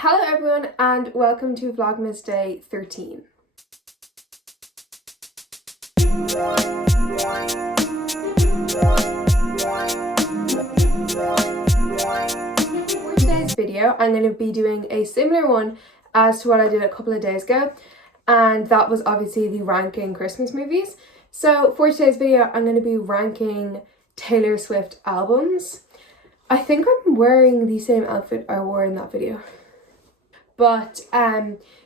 Hello everyone and welcome to Vlogmas Day 13. For today's video, I'm going to be doing a similar one as to what I did a couple of days ago, and that was obviously the ranking Christmas movies. So for today's video, I'm going to be ranking Taylor Swift albums. I think I'm wearing the same outfit I wore in that video. But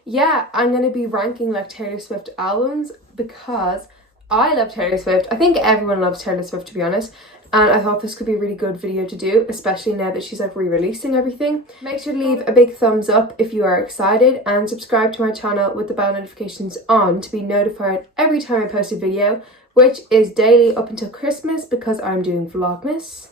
yeah, I'm going to be ranking like Taylor Swift albums because I love Taylor Swift. I think everyone loves Taylor Swift, to be honest. And I thought this could be a really good video to do, especially now that she's like re-releasing everything. Make sure to leave a big thumbs up if you are excited and subscribe to my channel with the bell notifications on to be notified every time I post a video, which is daily up until Christmas because I'm doing Vlogmas.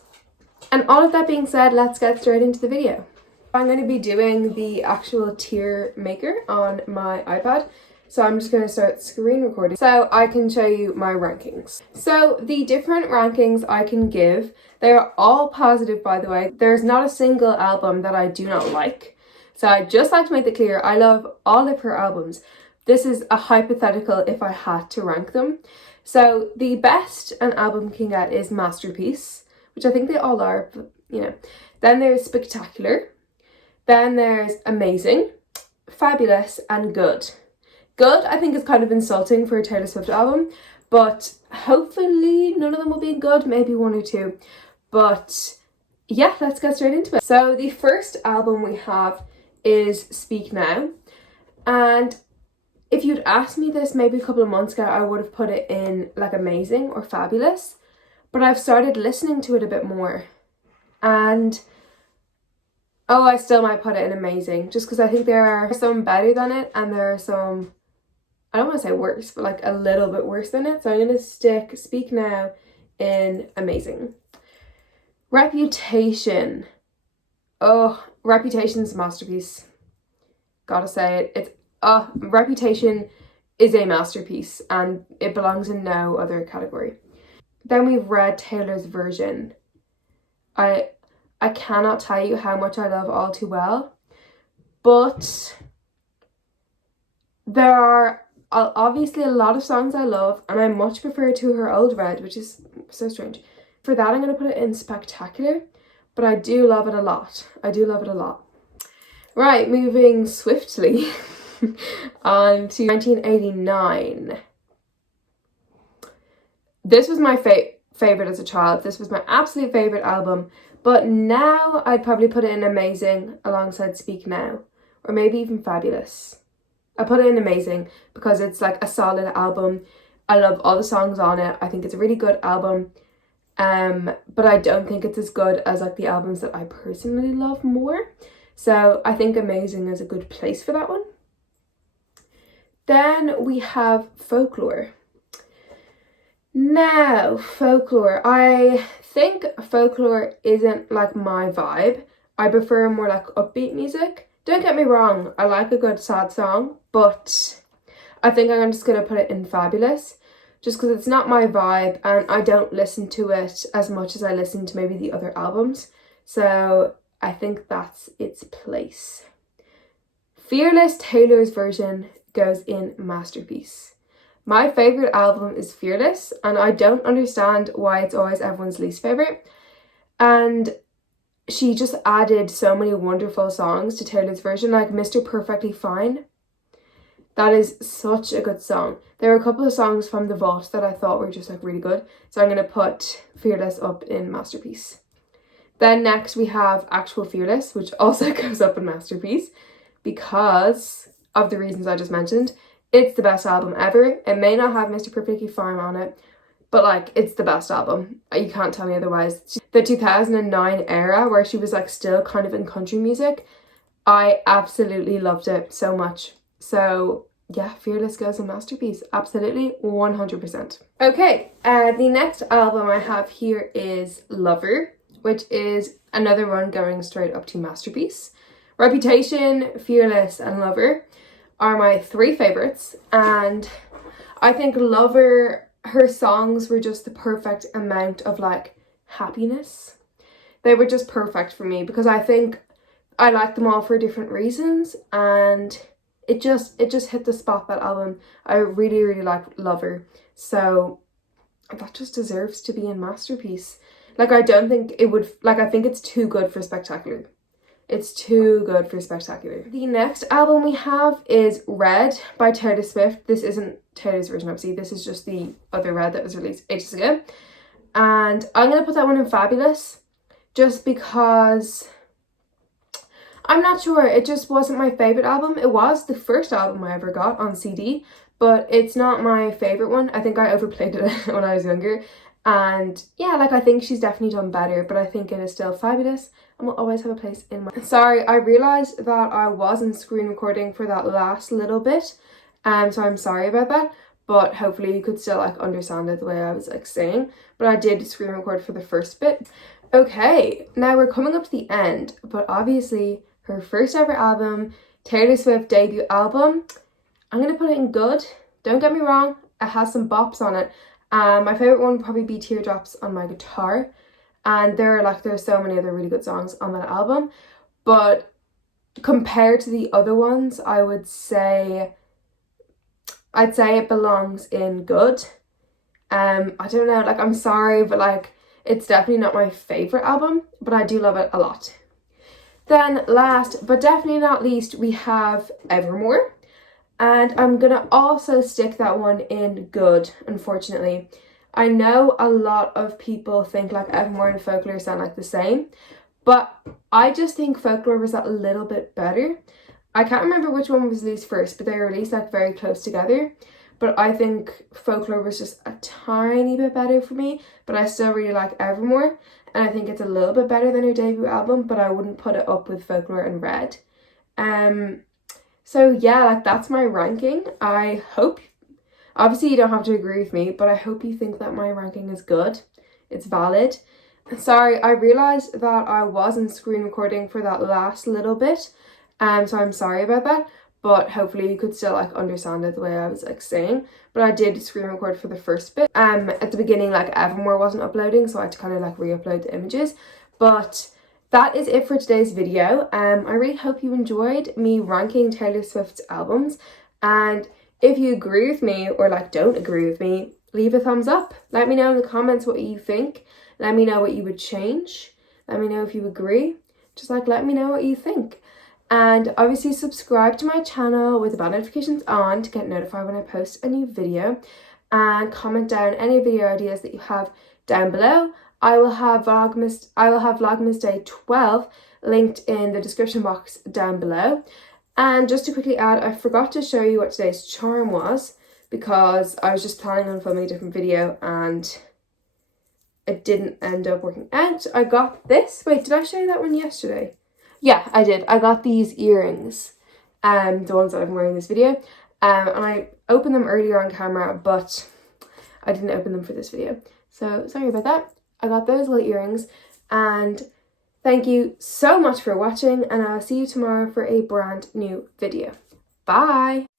And all of that being said, let's get straight into the video. I'm going to be doing the actual tier maker on my iPad, so I'm just going to start screen recording so I can show you my rankings. So the different rankings I can give, they are all positive, by the way. There's not a single album that I do not like. So I just like to make it clear, I love all of her albums. This is a hypothetical if I had to rank them. So the best an album can get is Masterpiece, which I think they all are, but you know. Then there's Spectacular. Then there's Amazing, Fabulous, and Good. Good, I think, is kind of insulting for a Taylor Swift album, but hopefully none of them will be good, maybe one or two. But yeah, let's get straight into it. So the first album we have is Speak Now. And if you'd asked me this maybe a couple of months ago, I would have put it in like Amazing or Fabulous. But I've started listening to it a bit more. And oh, I still might put it in Amazing, just because I think there are some better than it and there are some, I don't want to say worse, but like a little bit worse than it. So I'm going to stick Speak Now in Amazing. Reputation. Oh, Reputation's a masterpiece. Gotta say it. Reputation is a masterpiece and it belongs in no other category. Then we've read Taylor's version. I cannot tell you how much I love All Too Well, but there are obviously a lot of songs I love and I much prefer to her old Red, which is so strange. For that, I'm going to put it in Spectacular, but I do love it a lot. I do love it a lot. Right, moving swiftly on to 1989. This was my favorite as a child. This was my absolute favorite album. But now I'd probably put it in Amazing alongside Speak Now. Or maybe even Fabulous. I put it in Amazing because it's like a solid album. I love all the songs on it. I think it's a really good album. But I don't think it's as good as like the albums that I personally love more. So I think Amazing is a good place for that one. Then we have Folklore. Now, Folklore. I think Folklore isn't like my vibe. I prefer more like upbeat music. Don't get me wrong, I like a good sad song, but I think I'm just going to put it in Fabulous just because it's not my vibe and I don't listen to it as much as I listen to maybe the other albums. So I think that's its place. Fearless, Taylor's version, goes in Masterpiece. My favourite album is Fearless, and I don't understand why it's always everyone's least favourite. And she just added so many wonderful songs to Taylor's version, like Mr. Perfectly Fine. That is such a good song. There were a couple of songs from The Vault that I thought were just like really good. So I'm going to put Fearless up in Masterpiece. Then next we have Actual Fearless, which also goes up in Masterpiece because of the reasons I just mentioned. It's the best album ever. It may not have Mr. Perfectly Fine on it, but like it's the best album. You can't tell me otherwise. The 2009 era where she was like still kind of in country music, I absolutely loved it so much. So yeah, Fearless goes in Masterpiece. Absolutely, 100%. Okay, the next album I have here is Lover, which is another one going straight up to Masterpiece. Reputation, Fearless, and Lover are my three favorites, and I think Lover, her songs were just the perfect amount of like happiness. They were just perfect for me because I think I like them all for different reasons, and it just hit the spot, that album. I really, really like Lover, so that just deserves to be in Masterpiece. Like, I don't think it would, like, I think it's too good for Spectacular. It's too good for Spectacular. The next album we have is Red by Taylor Swift. This isn't Taylor's version, obviously. This is just the other Red that was released ages ago. And I'm going to put that one in Fabulous, just because I'm not sure. It just wasn't my favourite album. It was the first album I ever got on CD, but it's not my favourite one. I think I overplayed it when I was younger. And yeah, like, I think she's definitely done better, but I think it is still fabulous and will always have a place in my... Sorry, I realised that I wasn't screen recording for that last little bit, so I'm sorry about that, but hopefully you could still like understand it the way I was like saying. But I did screen record for the first bit. Okay, now we're coming up to the end, but obviously her first ever album, Taylor Swift debut album, I'm going to put it in good. Don't get me wrong, it has some bops on it. My favourite one would probably be Teardrops on My Guitar, and there are so many other really good songs on that album, but compared to the other ones, I'd say it belongs in good. I don't know, like, I'm sorry, but like, it's definitely not my favourite album, but I do love it a lot. Then last but definitely not least, we have Evermore. And I'm going to also stick that one in good, unfortunately. I know a lot of people think like Evermore and Folklore sound like the same, but I just think Folklore was a little bit better. I can't remember which one was released first, but they were released like very close together. But I think Folklore was just a tiny bit better for me, but I still really like Evermore. And I think it's a little bit better than her debut album, but I wouldn't put it up with Folklore and Red. So yeah, like, that's my ranking. I hope, obviously you don't have to agree with me, but I hope you think that my ranking is good. It's valid. Sorry, I realised that I wasn't screen recording for that last little bit, so I'm sorry about that, but hopefully you could still like understand it the way I was like saying. But I did screen record for the first bit. At the beginning, like, Evermore wasn't uploading, so I had to kind of like re-upload the images. But that is it for today's video. I really hope you enjoyed me ranking Taylor Swift's albums, and if you agree with me or like don't agree with me, leave a thumbs up. Let me know in the comments what you think. Let me know what you would change. Let me know if you agree. Just like, let me know what you think. And obviously subscribe to my channel with the bell notifications on to get notified when I post a new video, and comment down any video ideas that you have down below. I will have Vlogmas Day 12 linked in the description box down below. And just to quickly add, I forgot to show you what today's charm was, because I was just planning on filming a different video and it didn't end up working out. I got this. Wait, did I show you that one yesterday? Yeah, I did. I got these earrings, the ones that I'm wearing in this video. And I opened them earlier on camera, but I didn't open them for this video. So sorry about that. I got those little earrings, and thank you so much for watching, and I'll see you tomorrow for a brand new video. Bye!